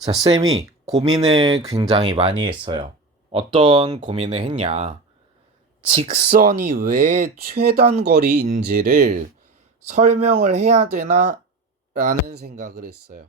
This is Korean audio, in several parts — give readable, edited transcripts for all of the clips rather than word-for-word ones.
자, 쌤이 고민을 굉장히 많이 했어요. 어떤 고민을 했냐? 직선이 왜 최단거리인지를 설명을 해야 되나? 라는 생각을 했어요.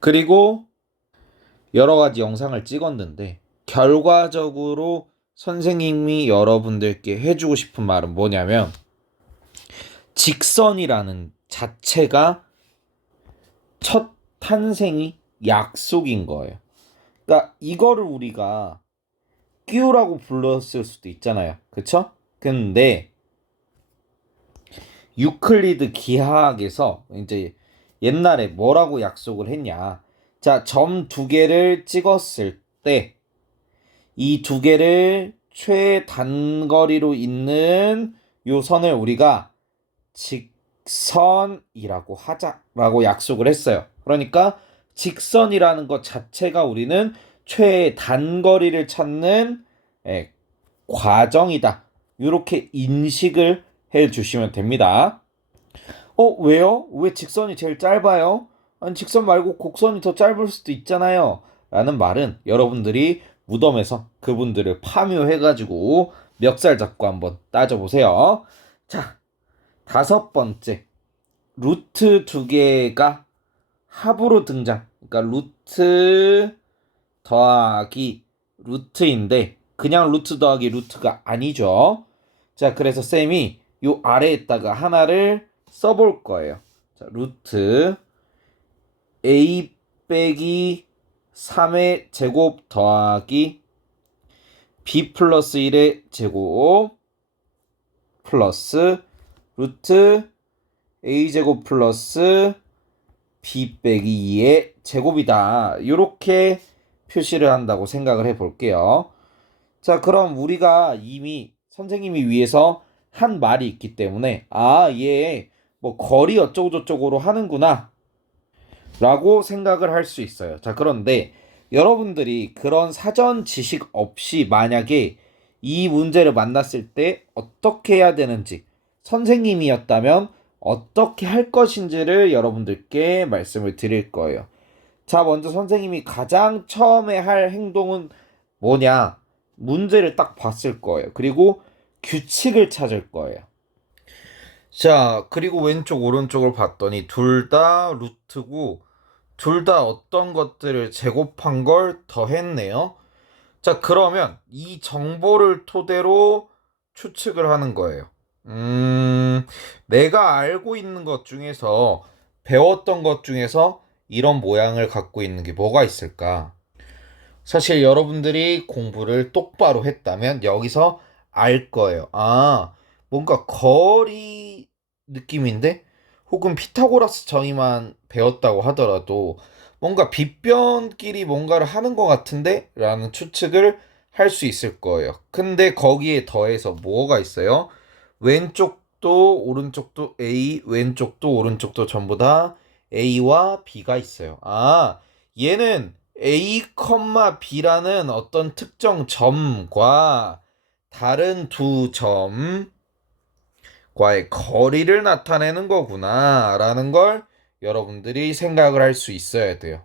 그리고 여러 가지 영상을 찍었는데, 결과적으로 선생님이 여러분들께 해주고 싶은 말은 뭐냐면, 직선이라는 자체가 첫 탄생이 약속인 거예요. 그러니까 이거를 우리가 끼우라고 불렀을 수도 있잖아요. 그쵸? 근데 유클리드 기하학에서 이제 옛날에 뭐라고 약속을 했냐. 자, 점 두 개를 찍었을 때 이 두 개를 최단거리로 있는 요 선을 우리가 직선이라고 하자라고 약속을 했어요. 그러니까 직선이라는 것 자체가 우리는 최단거리를 찾는 예, 과정이다. 이렇게 인식을 해 주시면 됩니다. 왜요? 왜 직선이 제일 짧아요? 아니, 직선 말고 곡선이 더 짧을 수도 있잖아요. 라는 말은 여러분들이 무덤에서 그분들을 파묘해가지고 멱살 잡고 한번 따져보세요. 자, 다섯 번째. 루트 두 개가 합으로 등장. 그러니까 루트 더하기 루트인데 그냥 루트 더하기 루트가 아니죠. 자, 그래서 쌤이 요 아래에다가 하나를 써볼 거예요. 자, 루트 a 빼기 3의 제곱 더하기 b 플러스 1의 제곱 플러스 루트 a제곱 플러스 b 빼기 2의 제곱이다. 이렇게 표시를 한다고 생각을 해 볼게요. 자, 그럼 우리가 이미 선생님이 위해서 한 말이 있기 때문에 얘 뭐 거리 어쩌고저쩌고로 하는구나 라고 생각을 할 수 있어요. 자, 그런데 여러분들이 그런 사전 지식 없이 만약에 이 문제를 만났을 때 어떻게 해야 되는지 선생님이었다면 어떻게 할 것인지를 여러분들께 말씀을 드릴 거예요. 자, 먼저 선생님이 가장 처음에 할 행동은 뭐냐? 문제를 딱 봤을 거예요. 그리고 규칙을 찾을 거예요. 자, 그리고 왼쪽, 오른쪽을 봤더니 둘 다 루트고, 둘 다 어떤 것들을 제곱한 걸 더했네요. 자, 그러면 이 정보를 토대로 추측을 하는 거예요. 내가 알고 있는 것 중에서, 배웠던 것 중에서 이런 모양을 갖고 있는 게 뭐가 있을까? 사실 여러분들이 공부를 똑바로 했다면 여기서 알 거예요. 뭔가 거리 느낌인데? 혹은 피타고라스 정의만 배웠다고 하더라도 뭔가 빗변끼리 뭔가를 하는 것 같은데? 라는 추측을 할 수 있을 거예요. 근데 거기에 더해서 뭐가 있어요? 왼쪽도 오른쪽도 A, 왼쪽도 오른쪽도 전부 다 A와 B가 있어요. 얘는 A, B라는 어떤 특정 점과 다른 두 점과의 거리를 나타내는 거구나 라는 걸 여러분들이 생각을 할 수 있어야 돼요.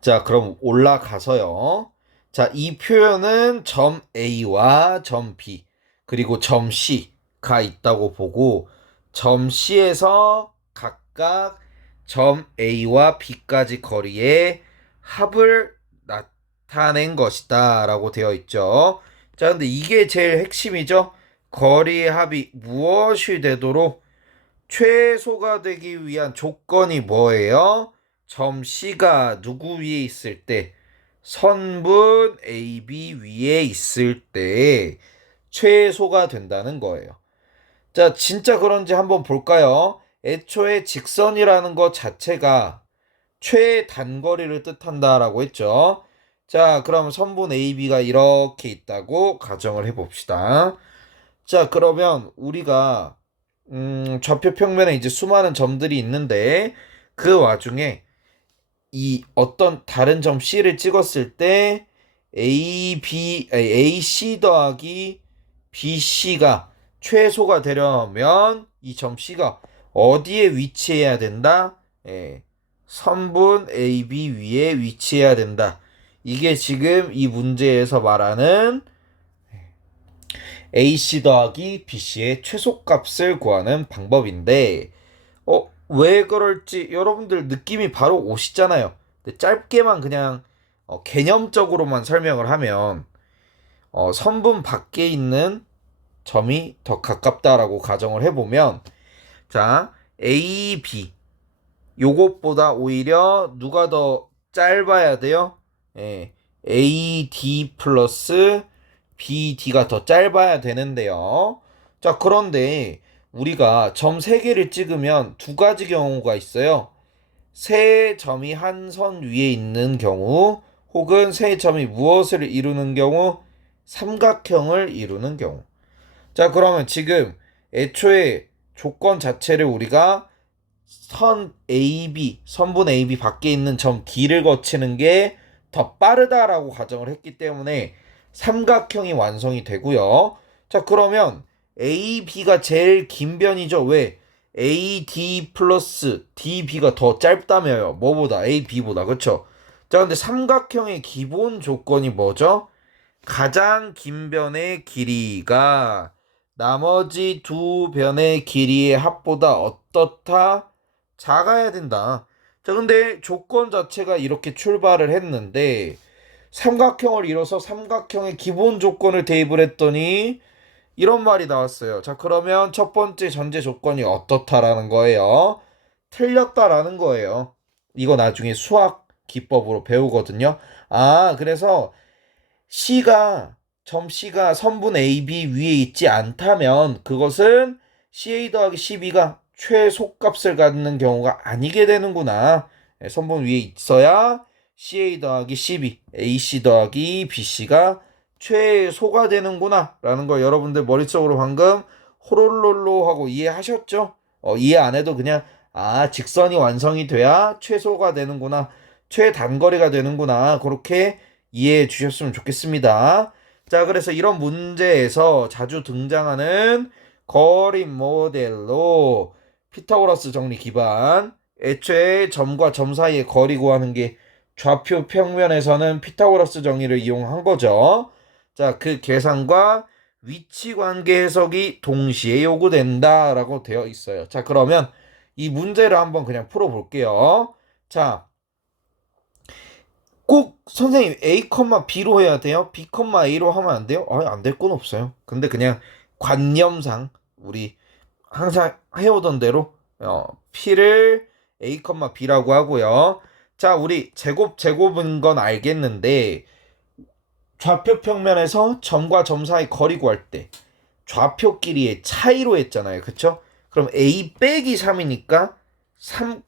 자, 그럼 올라가서요. 자, 이 표현은 점 A와 점 B 그리고 점 C가 있다고 보고 점 C에서 각각 점 A와 B까지 거리의 합을 나타낸 것이다 라고 되어 있죠. 자, 근데 이게 제일 핵심이죠. 거리의 합이 무엇이 되도록 최소가 되기 위한 조건이 뭐예요? 점 C가 누구 위에 있을 때 선분 AB 위에 있을 때 최소가 된다는 거예요. 자, 진짜 그런지 한번 볼까요? 애초에 직선이라는 것 자체가 최단거리를 뜻한다라고 했죠. 자, 그럼 선분 AB가 이렇게 있다고 가정을 해봅시다. 자, 그러면 우리가 좌표 평면에 이제 수많은 점들이 있는데 그 와중에 이 어떤 다른 점 C를 찍었을 때 AC 더하기 BC가 최소가 되려면 이 점 C가 어디에 위치해야 된다? 예, 선분 AB 위에 위치해야 된다. 이게 지금 이 문제에서 말하는 AC 더하기 BC의 최소값을 구하는 방법인데, 왜 그럴지 여러분들 느낌이 바로 오시잖아요. 근데 짧게만 그냥 개념적으로만 설명을 하면 선분 밖에 있는 점이 더 가깝다라고 가정을 해보면, 자, A, B 요것보다 오히려 누가 더 짧아야 돼요? 예, AD 플러스 BD가 더 짧아야 되는데요. 자, 그런데 우리가 점 3개를 찍으면 두 가지 경우가 있어요. 세 점이 한 선 위에 있는 경우, 혹은 세 점이 무엇을 이루는 경우? 삼각형을 이루는 경우. 자, 그러면 지금 애초에 조건 자체를 우리가 선 AB, 선분 AB 밖에 있는 점 D를 거치는 게 더 빠르다라고 가정을 했기 때문에 삼각형이 완성이 되고요. 자, 그러면 AB가 제일 긴 변이죠. 왜? AD 플러스 DB가 더 짧다며요. 뭐보다? AB보다. 그쵸? 자, 근데 삼각형의 기본 조건이 뭐죠? 가장 긴 변의 길이가 나머지 두 변의 길이의 합보다 어떻다? 작아야 된다. 자, 근데 조건 자체가 이렇게 출발을 했는데 삼각형을 이뤄서 삼각형의 기본 조건을 대입을 했더니 이런 말이 나왔어요. 자, 그러면 첫 번째 전제 조건이 어떻다라는 거예요. 틀렸다라는 거예요. 이거 나중에 수학 기법으로 배우거든요. 그래서 점 C가 선분 AB 위에 있지 않다면 그것은 CA 더하기 CB가 최소값을 갖는 경우가 아니게 되는구나. 선분 위에 있어야 CA 더하기 CB, AC 더하기 BC가 최소가 되는구나 라는 걸 여러분들 머릿속으로 방금 호롤롤로 하고 이해하셨죠? 이해 안 해도 그냥 직선이 완성이 돼야 최소가 되는구나, 최단거리가 되는구나, 그렇게 이해해 주셨으면 좋겠습니다. 자, 그래서 이런 문제에서 자주 등장하는 거리 모델로 피타고라스 정리 기반, 애초에 점과 점 사이의 거리 구하는 게 좌표 평면에서는 피타고라스 정리를 이용한 거죠. 자, 그 계산과 위치 관계 해석이 동시에 요구된다라고 되어 있어요. 자, 그러면 이 문제를 한번 그냥 풀어볼게요. 자, 꼭 선생님 A, B로 해야 돼요? B, A로 하면 안 돼요? 안 될 건 없어요. 근데 그냥 관념상 우리 항상 해오던 대로 P를 A, B라고 하고요. 자, 우리 제곱인 건 알겠는데 좌표 평면에서 점과 점 사이 거리 구할 때 좌표끼리의 차이로 했잖아요. 그쵸? 그럼 A 빼기 3이니까 3,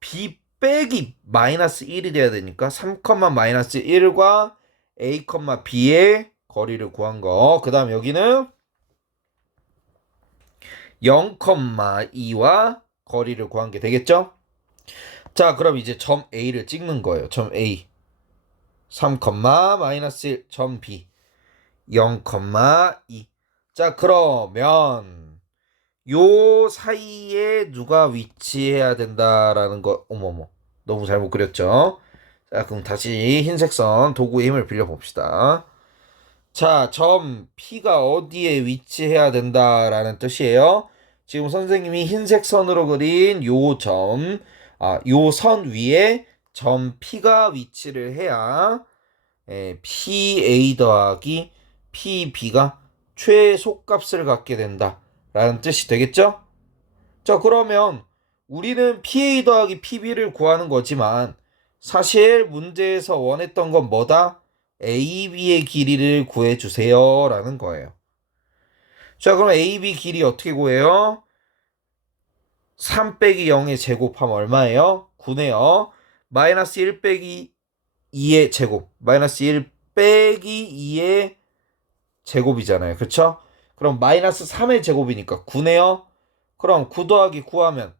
B 빼기 마이너스 1이 돼야 되니까 3, 마이너스 1과 A, B의 거리를 구한 거. 그 다음 여기는 0,2와 거리를 구한 게 되겠죠? 자, 그럼 이제 점 A를 찍는 거예요. 점 A 3, 마이너스 1, 점 B 0,2. 자, 그러면 요 사이에 누가 위치해야 된다라는 거. 어머머, 너무 잘못 그렸죠? 자, 그럼 다시 흰색 선 도구의 힘을 빌려 봅시다. 자, 점 P가 어디에 위치해야 된다라는 뜻이에요. 지금 선생님이 흰색 선으로 그린 요 요 선 위에 점 P가 위치를 해야 PA 더하기 PB가 최소값을 갖게 된다라는 뜻이 되겠죠? 자, 그러면 우리는 PA 더하기 PB를 구하는 거지만 사실 문제에서 원했던 건 뭐다? AB의 길이를 구해주세요 라는 거예요. 자, 그럼 AB 길이 어떻게 구해요? 3 빼기 0의 제곱하면 얼마예요? 9네요. 마이너스 1 빼기 2의 제곱, 마이너스 1 빼기 2의 제곱이잖아요. 그쵸? 그럼 마이너스 3의 제곱이니까 9네요. 그럼 9 더하기 9 하면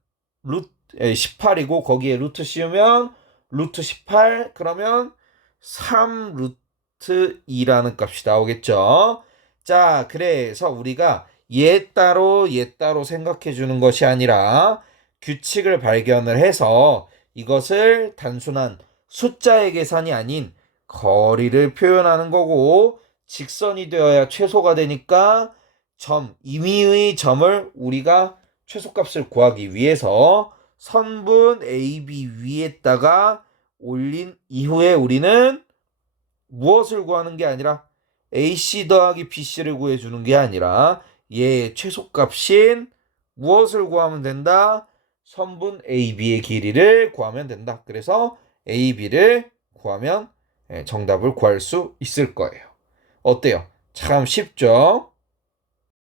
18이고 거기에 루트 씌우면 루트 18, 그러면 3 루트 2라는 값이 나오겠죠. 자, 그래서 우리가 얘 따로 생각해 주는 것이 아니라 규칙을 발견을 해서 이것을 단순한 숫자의 계산이 아닌 거리를 표현하는 거고 직선이 되어야 최소가 되니까 임의의 점을 우리가 최소값을 구하기 위해서 선분 AB 위에다가 올린 이후에 우리는 무엇을 구하는 게 아니라 AC 더하기 BC를 구해주는 게 아니라 얘의 최소값인 무엇을 구하면 된다? 선분 AB의 길이를 구하면 된다. 그래서 AB를 구하면 정답을 구할 수 있을 거예요. 어때요? 참 쉽죠?